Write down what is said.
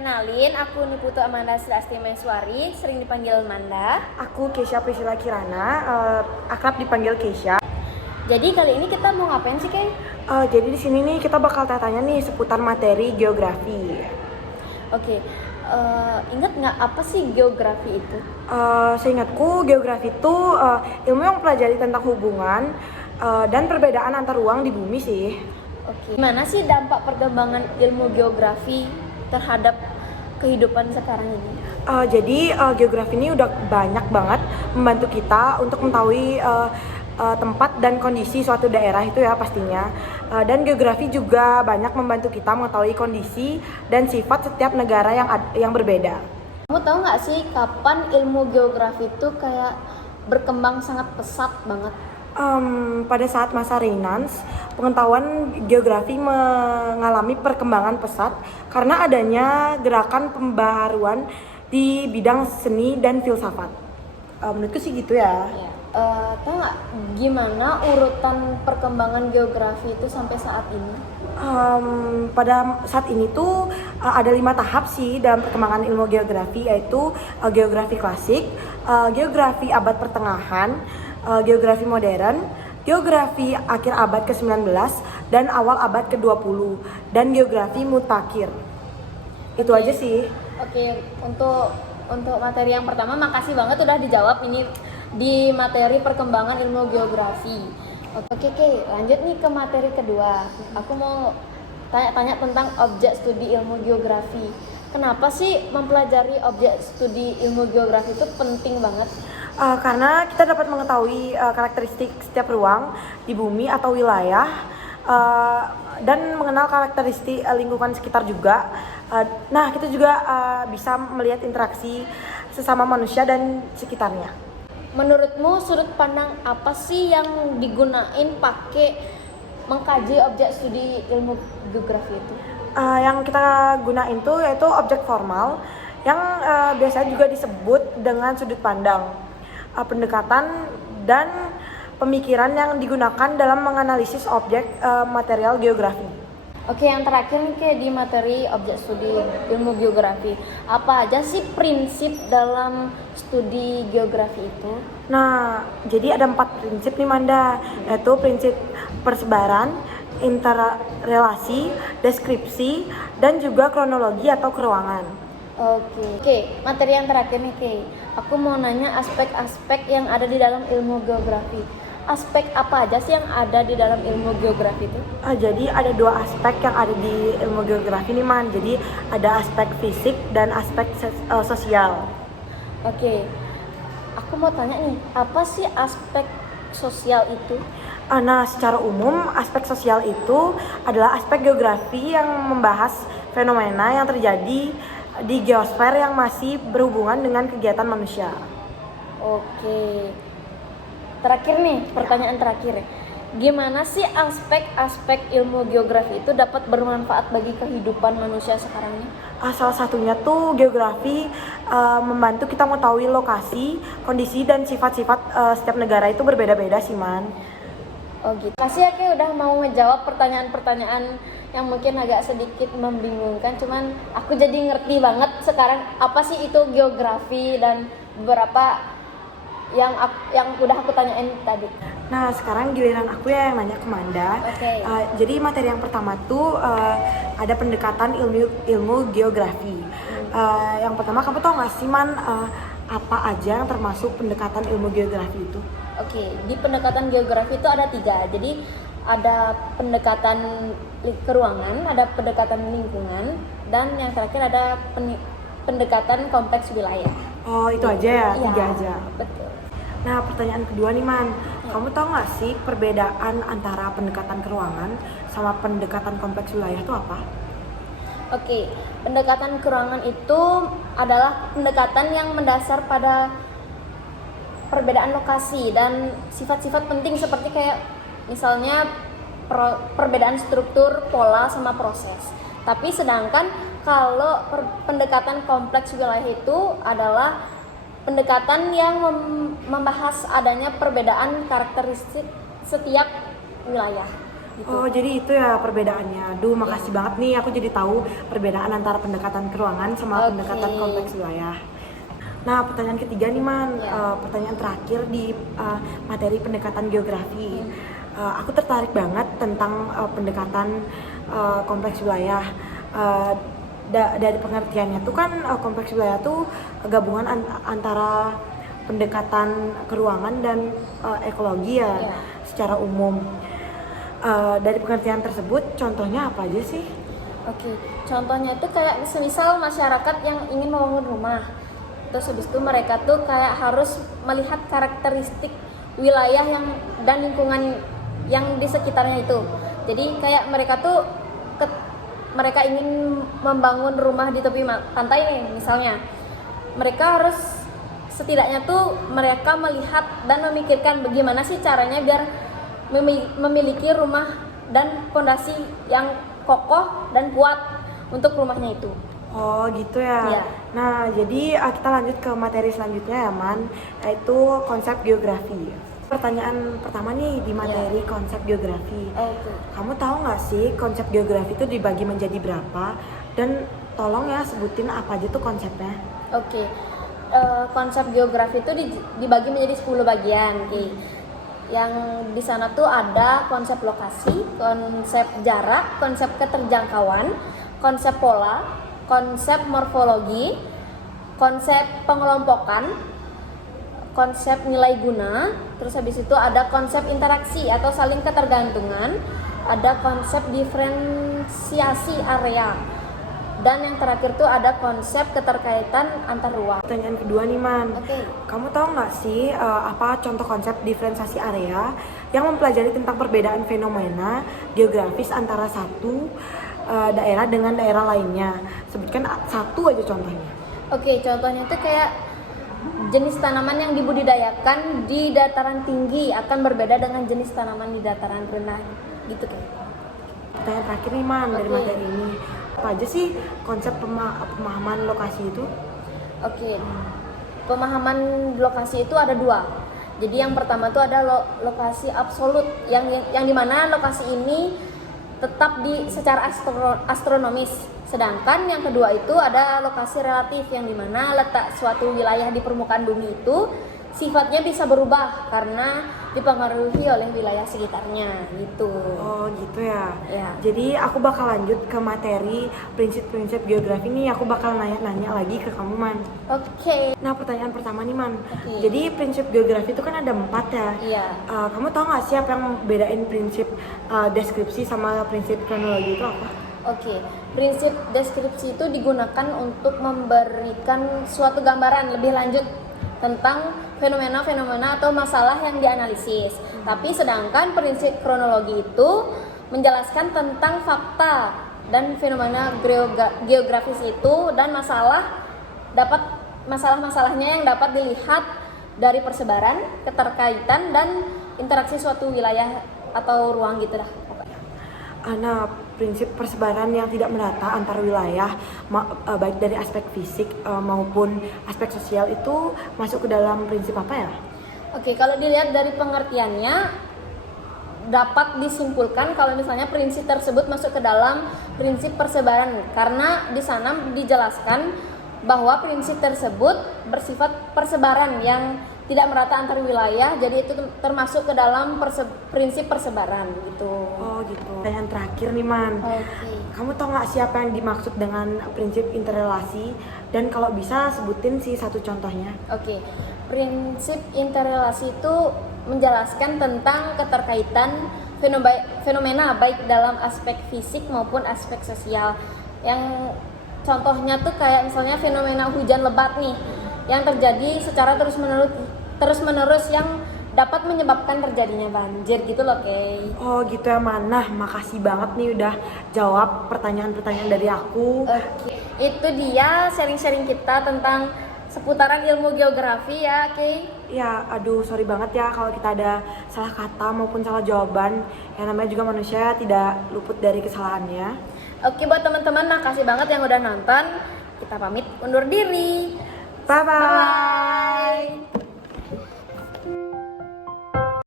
Kenalin, aku Niputu Amanda Sriasti Maeswari, sering dipanggil Manda. Aku Keisha Priscilla Kirana, akrab dipanggil Keisha. Jadi kali ini kita mau ngapain sih, Kay? Jadi di sini nih kita bakal tanya nih seputar materi geografi. Oke, ingat nggak apa sih geografi itu? Seingatku geografi itu ilmu yang mempelajari tentang hubungan dan perbedaan antar ruang di bumi sih. Oke, gimana sih dampak perkembangan ilmu geografi terhadap kehidupan sekarang ini? Jadi geografi ini udah banyak banget membantu kita untuk mengetahui tempat dan kondisi suatu daerah itu ya pastinya. Dan geografi juga banyak membantu kita mengetahui kondisi dan sifat setiap negara yang berbeda. Kamu tahu nggak sih kapan ilmu geografi itu kayak berkembang sangat pesat banget? Pada saat masa Renaissance, pengetahuan geografi mengalami perkembangan pesat karena adanya gerakan pembaharuan di bidang seni dan filsafat. Menurutku sih gitu ya. Tahu nggak gimana urutan perkembangan geografi itu sampai saat ini? Pada saat ini tuh ada 5 tahap sih dalam perkembangan ilmu geografi, yaitu geografi klasik, geografi abad pertengahan, geografi modern, geografi akhir abad ke-19 dan awal abad ke-20, dan geografi mutakhir. Itu aja sih. Oke, untuk materi yang pertama makasih banget udah dijawab ini di materi perkembangan ilmu geografi. Oke, lanjut nih ke materi kedua. Aku mau tanya-tanya tentang objek studi ilmu geografi. Kenapa sih mempelajari objek studi ilmu geografi itu penting banget? Karena kita dapat mengetahui karakteristik setiap ruang di bumi atau wilayah, dan mengenal karakteristik lingkungan sekitar juga. Nah, kita juga bisa melihat interaksi sesama manusia dan sekitarnya. Menurutmu sudut pandang apa sih yang digunain pakai mengkaji objek studi ilmu geografi itu? Yang kita gunain tuh yaitu objek formal yang biasanya juga disebut dengan sudut pandang, pendekatan dan pemikiran yang digunakan dalam menganalisis objek material geografi. Oke, yang terakhir nih kayak di materi objek studi ilmu geografi, apa aja sih prinsip dalam studi geografi itu? Nah, jadi ada 4 prinsip nih Manda, yaitu prinsip persebaran, interrelasi, deskripsi, dan juga kronologi atau keruangan. Oke, materi yang terakhir nih Kay, aku mau nanya aspek-aspek yang ada di dalam ilmu geografi. Aspek apa aja sih yang ada di dalam ilmu geografi itu? Jadi ada 2 aspek yang ada di ilmu geografi nih Man. Jadi ada aspek fisik dan aspek sosial. Oke, aku mau tanya nih, apa sih aspek sosial itu? Nah, secara umum aspek sosial itu adalah aspek geografi yang membahas fenomena yang terjadi di geosfer yang masih berhubungan dengan kegiatan manusia. Oke, terakhir nih, pertanyaan terakhir. Gimana sih aspek-aspek ilmu geografi itu dapat bermanfaat bagi kehidupan manusia sekarang ini? Salah satunya tuh geografi membantu kita mengetahui lokasi, kondisi, dan sifat-sifat setiap negara itu berbeda-beda sih Man. Oh gitu. Kasih ya Kay udah mau ngejawab pertanyaan-pertanyaan yang mungkin agak sedikit membingungkan. Cuman aku jadi ngerti banget sekarang apa sih itu geografi dan beberapa yang udah aku tanyain tadi. Nah, sekarang giliran aku ya yang nanya ke Manda. Oke. Jadi materi yang pertama tuh ada pendekatan ilmu geografi. Yang pertama, kamu tau gak sih Man, apa aja yang termasuk pendekatan ilmu geografi itu? Oke, di pendekatan geografi itu ada 3. Jadi ada pendekatan keruangan, ada pendekatan lingkungan, dan yang terakhir ada pendekatan kompleks wilayah. Oh, itu aja ya? Iya, 3 aja? Betul. Nah, pertanyaan kedua nih Man, kamu tau gak sih perbedaan antara pendekatan keruangan sama pendekatan kompleks wilayah itu apa? Oke, pendekatan keruangan itu adalah pendekatan yang mendasar pada perbedaan lokasi dan sifat-sifat penting seperti kayak misalnya perbedaan struktur, pola, sama proses. Tapi sedangkan kalau pendekatan kompleks wilayah itu adalah pendekatan yang membahas adanya perbedaan karakteristik setiap wilayah. gitu. Oh, jadi itu ya perbedaannya. Duh, makasih banget nih, aku jadi tahu perbedaan antara pendekatan keruangan sama pendekatan kompleks wilayah. Nah, pertanyaan ketiga nih Man, pertanyaan terakhir di materi pendekatan geografi. Aku tertarik banget tentang pendekatan kompleks wilayah. Dari pengertiannya tuh kan kompleks wilayah tuh gabungan antara pendekatan keruangan dan ekologi ya, secara umum. Dari pengertian tersebut, contohnya apa aja sih? Oke, contohnya itu kayak semisal masyarakat yang ingin membangun rumah, terus habis itu mereka tuh kayak harus melihat karakteristik wilayah dan lingkungan yang di sekitarnya itu. Jadi kayak mereka tuh mereka ingin membangun rumah di tepi pantai nih misalnya, mereka harus setidaknya tuh mereka melihat dan memikirkan bagaimana sih caranya biar memiliki rumah dan fondasi yang kokoh dan kuat untuk rumahnya itu. Oh gitu ya. Nah jadi kita lanjut ke materi selanjutnya ya Man, yaitu konsep geografi. Pertanyaan pertama nih di materi konsep geografi. Kamu tahu nggak sih konsep geografi itu dibagi menjadi berapa? Dan tolong ya sebutin apa aja tuh konsepnya. Oke. Konsep geografi itu dibagi menjadi 10 bagian. Yang di sana tuh ada konsep lokasi, konsep jarak, konsep keterjangkauan, konsep pola, konsep morfologi, konsep pengelompokan, konsep nilai guna, terus habis itu ada konsep interaksi atau saling ketergantungan, ada konsep diferensiasi area, dan yang terakhir tuh ada konsep keterkaitan antar ruang. Pertanyaan kedua nih Man, kamu tahu nggak sih apa contoh konsep diferensiasi area yang mempelajari tentang perbedaan fenomena geografis antara satu daerah dengan daerah lainnya? Sebutkan satu aja contohnya. Oke, contohnya itu kayak jenis tanaman yang dibudidayakan di dataran tinggi akan berbeda dengan jenis tanaman di dataran rendah, gitu kan. Pertanyaan terakhir nih Man dari materi ini, apa aja sih konsep pemahaman lokasi itu? Oke, pemahaman lokasi itu ada dua. Jadi yang pertama itu ada lokasi absolut yang dimana lokasi ini tetap secara astronomis. Sedangkan yang kedua itu ada lokasi relatif yang dimana letak suatu wilayah di permukaan bumi itu sifatnya bisa berubah karena dipengaruhi oleh wilayah sekitarnya gitu. Oh gitu ya. Jadi aku bakal lanjut ke materi prinsip-prinsip geografi nih. Aku bakal nanya lagi ke kamu Man. Oke. Nah pertanyaan pertama nih Man. Jadi prinsip geografi itu kan ada 4 ya. Iya. Kamu tahu nggak sih apa yang bedain prinsip deskripsi sama prinsip kronologi itu apa? Oke, prinsip deskripsi itu digunakan untuk memberikan suatu gambaran lebih lanjut tentang fenomena-fenomena atau masalah yang dianalisis. Tapi sedangkan prinsip kronologi itu menjelaskan tentang fakta dan fenomena geografis itu dan masalah-masalahnya yang dapat dilihat dari persebaran, keterkaitan dan interaksi suatu wilayah atau ruang gitu dah. Nah, prinsip persebaran yang tidak merata antar wilayah, baik dari aspek fisik maupun aspek sosial itu masuk ke dalam prinsip apa ya? Oke, kalau dilihat dari pengertiannya dapat disimpulkan kalau misalnya prinsip tersebut masuk ke dalam prinsip persebaran karena di sana dijelaskan bahwa prinsip tersebut bersifat persebaran yang tidak merata antar wilayah, jadi itu termasuk ke dalam prinsip persebaran gitu. Oh gitu. Pertanyaan terakhir nih Man. Kamu tahu nggak siapa yang dimaksud dengan prinsip interrelasi? Dan kalau bisa sebutin sih satu contohnya. Oke, prinsip interrelasi itu menjelaskan tentang keterkaitan fenomena baik dalam aspek fisik maupun aspek sosial. Yang contohnya tuh kayak misalnya fenomena hujan lebat nih yang terjadi secara terus-menerus yang dapat menyebabkan terjadinya banjir gitu loh, Kay. Oh gitu ya Man. Nah, makasih banget nih udah jawab pertanyaan-pertanyaan dari aku. Oke. Itu dia sharing-sharing kita tentang seputaran ilmu geografi ya, Kay. Ya, aduh sorry banget ya kalau kita ada salah kata maupun salah jawaban. Yang namanya juga manusia tidak luput dari kesalahannya. Oke, buat teman-teman makasih banget yang udah nonton. Kita pamit undur diri. Bye-bye.